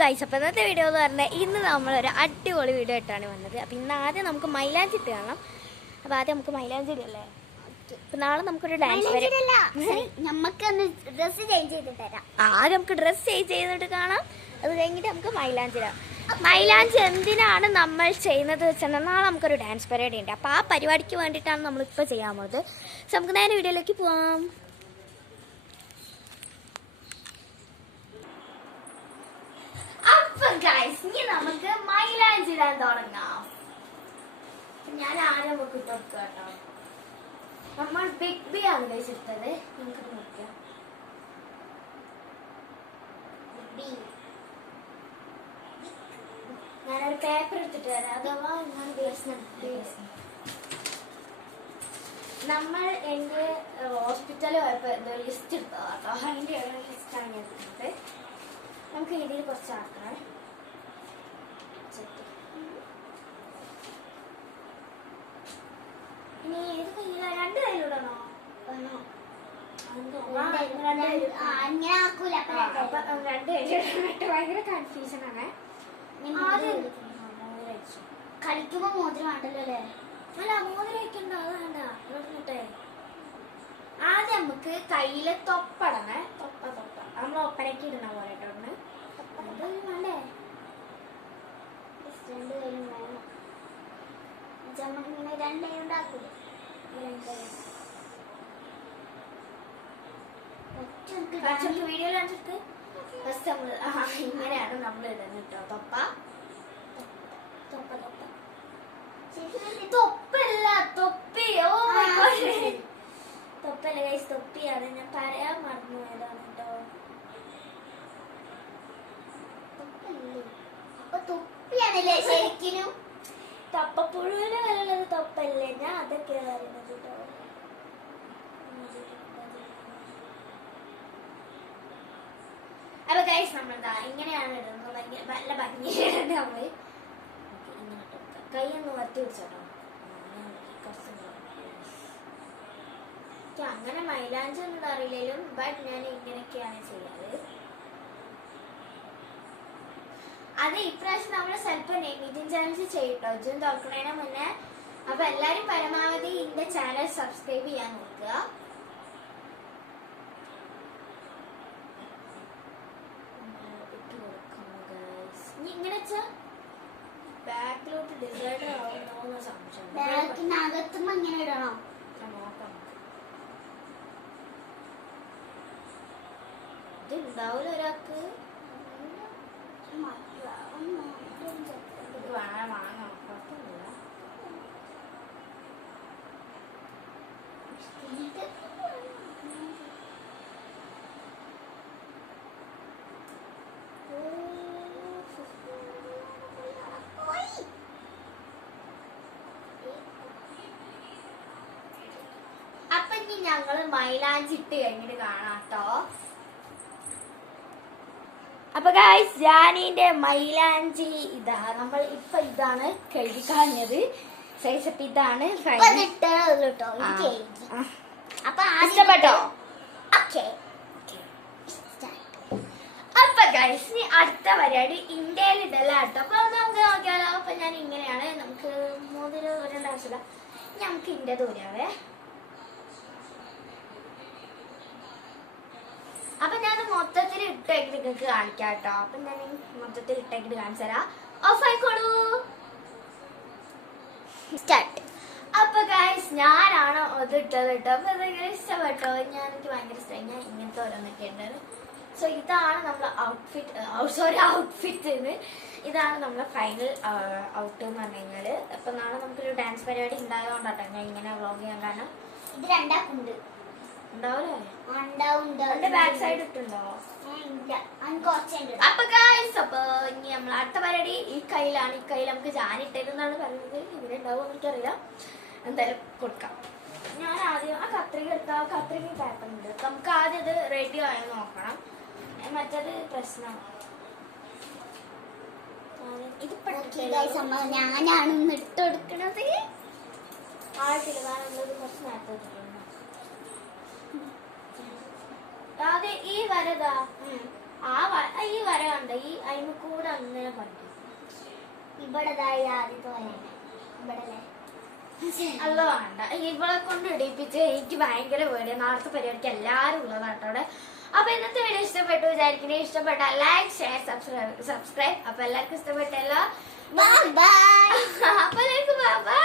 Guys, അപ്പോൾ ഇന്നത്തെ video എന്ന് പറഞ്ഞാൽ ഇന്ന് നമ്മളൊരു അടിപൊളി വീഡിയോ ആയിട്ടാണ് വന്നത്. അപ്പോൾ ഇന്ന് ആദ്യം നമുക്ക് മൈലാഞ്ചി ഇട്ട് കാണാം. അപ്പോൾ ആദ്യം നമുക്ക് മൈലാഞ്ചി ഇടല്ലേ. അപ്പോൾ നാളെ നമുക്കൊരു ഡാൻസ് ഡ്രസ് ചേഞ്ച് ചെയ്തിട്ട് തരാം. ആദ്യം നമുക്ക് ഡ്രസ്സ് ചേഞ്ച് ചെയ്തിട്ട് കാണാം. അത് കഴിഞ്ഞിട്ട് നമുക്ക് മൈലാഞ്ചി ഇടാം. മൈലാഞ്ചി എന്തിനാണ് നമ്മൾ ചെയ്യുന്നത് വെച്ചാൽ നാളെ നമുക്കൊരു ഡാൻസ് പരിപാടി ഉണ്ട്. അപ്പോൾ ആ പരിപാടിക്ക് വേണ്ടിയിട്ടാണ് നമ്മളിപ്പോൾ ചെയ്യാൻ പോകുന്നത്. സോ നമുക്ക് നേരെ വീഡിയോയിലേക്ക് പോവാം. ഇനി നമുക്ക് മൈലാഞ്ചി ഇടാൻ തുടങ്ങാം. ഞാൻ ആരും നമുക്ക് ഇട്ടൊക്കെ കേട്ടോ. നമ്മൾ ബിഗ് ബി ആണ് കഴിച്ചിട്ടത്. നമുക്ക് നോക്കാം. ഞാനൊരു പേപ്പർ എടുത്തിട്ട് വരാം. അഥവാ നമ്മൾ എൻ്റെ ഹോസ്പിറ്റലിൽ പോയപ്പോൾ എന്തോ ലിസ്റ്റ് എടുത്തതാ കേട്ടോ. അതിൻ്റെ ലിസ്റ്റാണ് ഞാൻ എടുക്കുന്നത്. നമുക്ക് ഇതിൽ കുറച്ച് ആക്കണം. ഇനി ഏത് കയ്യില? രണ്ട് കയ്യിലിടണോ? രണ്ട് കയ്യിലിട്ട് ഭയങ്കര കൺഫ്യൂഷൻ ആണ്. കളിക്കുമ്പോ മോതിരം വേണ്ടല്ലോ അല്ലേ? അല്ല, മോതിരം വെക്കണ്ട. അത് വേണ്ട. നോക്കട്ടെ. ആദ്യം നമുക്ക് കയ്യില് തൊപ്പടണേ. തൊപ്പ നമ്മൾ ഒപ്പനയ്ക്ക് ഇടണ പോലെ ഇട്ടോ. വേണ്ടേ? രണ്ട് കയ്യിലും വേണം. നമ്മളിങ്ങനെ രണ്ട് കൈ ഉണ്ടാക്കൂലേ? വീഡിയോ കാണിച്ചിട്ട് ഫസ്റ്റ് നമ്മള് ഇങ്ങനെയാണ് നമ്മൾ ഇടുന്നത് കേട്ടോ. തൊപ്പ തൊപ്പല്ല, തൊപ്പി. ഓ മൈ ഗോഡ്, തൊപ്പല്ല ഗൈസ്, തൊപ്പിയാണ്. ഞാൻ പറയാൻ മറന്നു പോയതാണ് കേട്ടോ. അപ്പൊ തൊപ്പിയാണല്ലേ ശരിക്കും? തൊപ്പപ്പുഴുവിന് വലുള്ളത് തൊപ്പല്ലേ? ഞാൻ അതൊക്കെ പറയുന്നത് കേട്ടോ. അപ്പൊ ഗൈസ്, നമ്മളെന്താ ഇങ്ങനെയാണ് ഇടുന്നത്. നല്ല ഭംഗിയാണ്. നമ്മള് ഇങ്ങനെ കൈ ഒന്ന് വറ്റി പിടിച്ചോട്ടോ. അങ്ങനെ മൈലാഞ്ചി ഒന്നും അറിയില്ലേലും, ബട്ട് ഞാൻ ഇങ്ങനെയൊക്കെയാണ് ചെയ്യാറ്. അത് ഇപ്രാവശ്യം നമ്മള് സ്വല്പം നെയ്മീറ്റിംഗ് ചാലഞ്ച് ചെയ്യട്ടോ, ജൂൺ തുറക്കുന്നതിന് മുന്നേ. അപ്പൊ എല്ലാരും പരമാവധി എന്റെ ചാനൽ സബ്സ്ക്രൈബ് ചെയ്യാൻ നോക്കുക. ഇങ്ങനെ വെച്ചാ ബാക്കിലോട്ട് ഡിസൈഡർ ആവുന്നോ സംശയം. ബാക്കിനകത്തുമ്പോ ഇങ്ങനെ ഇടണോ? നോക്കാം. ഇത് ഉണ്ടാവില്ല ഒരാൾക്ക്. വാങ്ങാം, കുഴപ്പമില്ല. അപ്പൊ ഇനി ഞങ്ങള് മൈലാഞ്ചി ഇട്ട് കഴിഞ്ഞിട്ട് കാണാം കേട്ടോ. അപ്പൊ ഗൈസ്, ജാനീന്റെ മൈലാഞ്ചി ഇതാ. നമ്മൾ ഇപ്പൊ ഇതാണ് കഴുകി കളഞ്ഞത്. സൈസപ്പ് ഇതാണ്. ഇഷ്ടപ്പെട്ടോ? അപ്പൊ ഗൈസ്, ഇനി അടുത്ത പരിപാടി ഇന്ത്യയിൽ ഇടലാട്ടോ. അപ്പൊ നമുക്ക് നോക്കിയാലോ. അപ്പൊ ഞാൻ ഇങ്ങനെയാണ്. നമുക്ക് മോതിരം വരേണ്ട ആവശ്യമില്ല. നമുക്ക് ഇന്ത്യ ദൂരാവേ. അപ്പൊ ഞാൻ മൊത്തത്തിൽ ഇട്ടേക്ക് നിങ്ങൾക്ക് കാണിക്കാം കേട്ടോ. അപ്പൊ ഞാൻ മൊത്തത്തിൽ ഇട്ടേക്കിട്ട് കാണിച്ചു തരാം. ഓഫ് ആയിക്കോളൂ. സ്റ്റാർട്ട്. അപ്പൊ ഗൈസ്, ഞാനാണ് അത് ഇട്ടത് കേട്ടോ. അപ്പൊ അതെങ്ങനെ ഇഷ്ടപ്പെട്ടോ? എനിക്ക് ഭയങ്കര ഇഷ്ടമായി. ഞാൻ ഇങ്ങനത്തെ ഓരോന്നൊക്കെ ഉണ്ട്. സോ ഇതാണ് നമ്മളെ ഔട്ട്ഫിറ്റ്. ഇതാണ് നമ്മളെ ഫൈനൽ ഔട്ട് എന്ന് പറഞ്ഞു കഴിഞ്ഞാല്. അപ്പൊ നാളെ നമുക്കൊരു ഡാൻസ് പരിപാടി ഉണ്ടായതുകൊണ്ടാട്ടോ ഞാൻ ഇങ്ങനെ വ്ളോഗ് ചെയ്യാൻ കാരണം. ഇത് രണ്ടാക്കുണ്ട് ഉണ്ടാവൂലേ? ബാക്ക് സൈഡ് ഇട്ടുണ്ടോ? അപ്പൊ ഗൈസ്, അപ്പൊ ഇനി നമ്മൾ അടുത്ത പരിപാടി ഈ കയ്യിലാണ്. ഈ കയ്യിൽ നമുക്ക് ജാനിട്ടേക്കെന്നാണ് പറയുന്നത്. ഇവിടെ ഉണ്ടാവും എനിക്കറിയില്ല. എന്തായാലും കൊടുക്കാം. ഞാൻ ആദ്യം ആ കത്രിക എടുത്താൽ കത്രിക പേപ്പർ ഉണ്ട്. നമുക്ക് ആദ്യം ഇത് റെഡി ആയി നോക്കണം. മറ്റത് പ്രശ്നം. ഞാനാണ് ഇട്ട് കൊടുക്കണത്. ആയിട്ടില്ല, കാരണം കുറച്ച് നേരത്തെ ആദ്യം ഈ വരതാ ഈ വര കണ്ട ഈ അതിന് കൂടെ അങ്ങനെ പഠിക്കും. ഇവിടെ ആദ്യത്തെ വര ഇവിടെ അല്ല വേണ്ട, ഇവളെ കൊണ്ട് ഇടിപ്പിച്ച് എനിക്ക് ഭയങ്കര പേടിയാണ്. നാളത്തെ പരിപാടിക്ക് എല്ലാവരും ഉള്ളതാട്ടോ അവിടെ. അപ്പൊ ഇന്നത്തെ വീഡിയോ ഇഷ്ടപ്പെട്ടു വിചാരിക്കുന്നത്. ഇഷ്ടപ്പെട്ട ലൈക്ക്, ഷെയർ, സബ്സ്ക്രൈബ്. അപ്പൊ എല്ലാവർക്കും ഇഷ്ടപ്പെട്ടല്ലോ. ബൈ. അപ്പൊ എല്ലാവർക്കും ബൈ.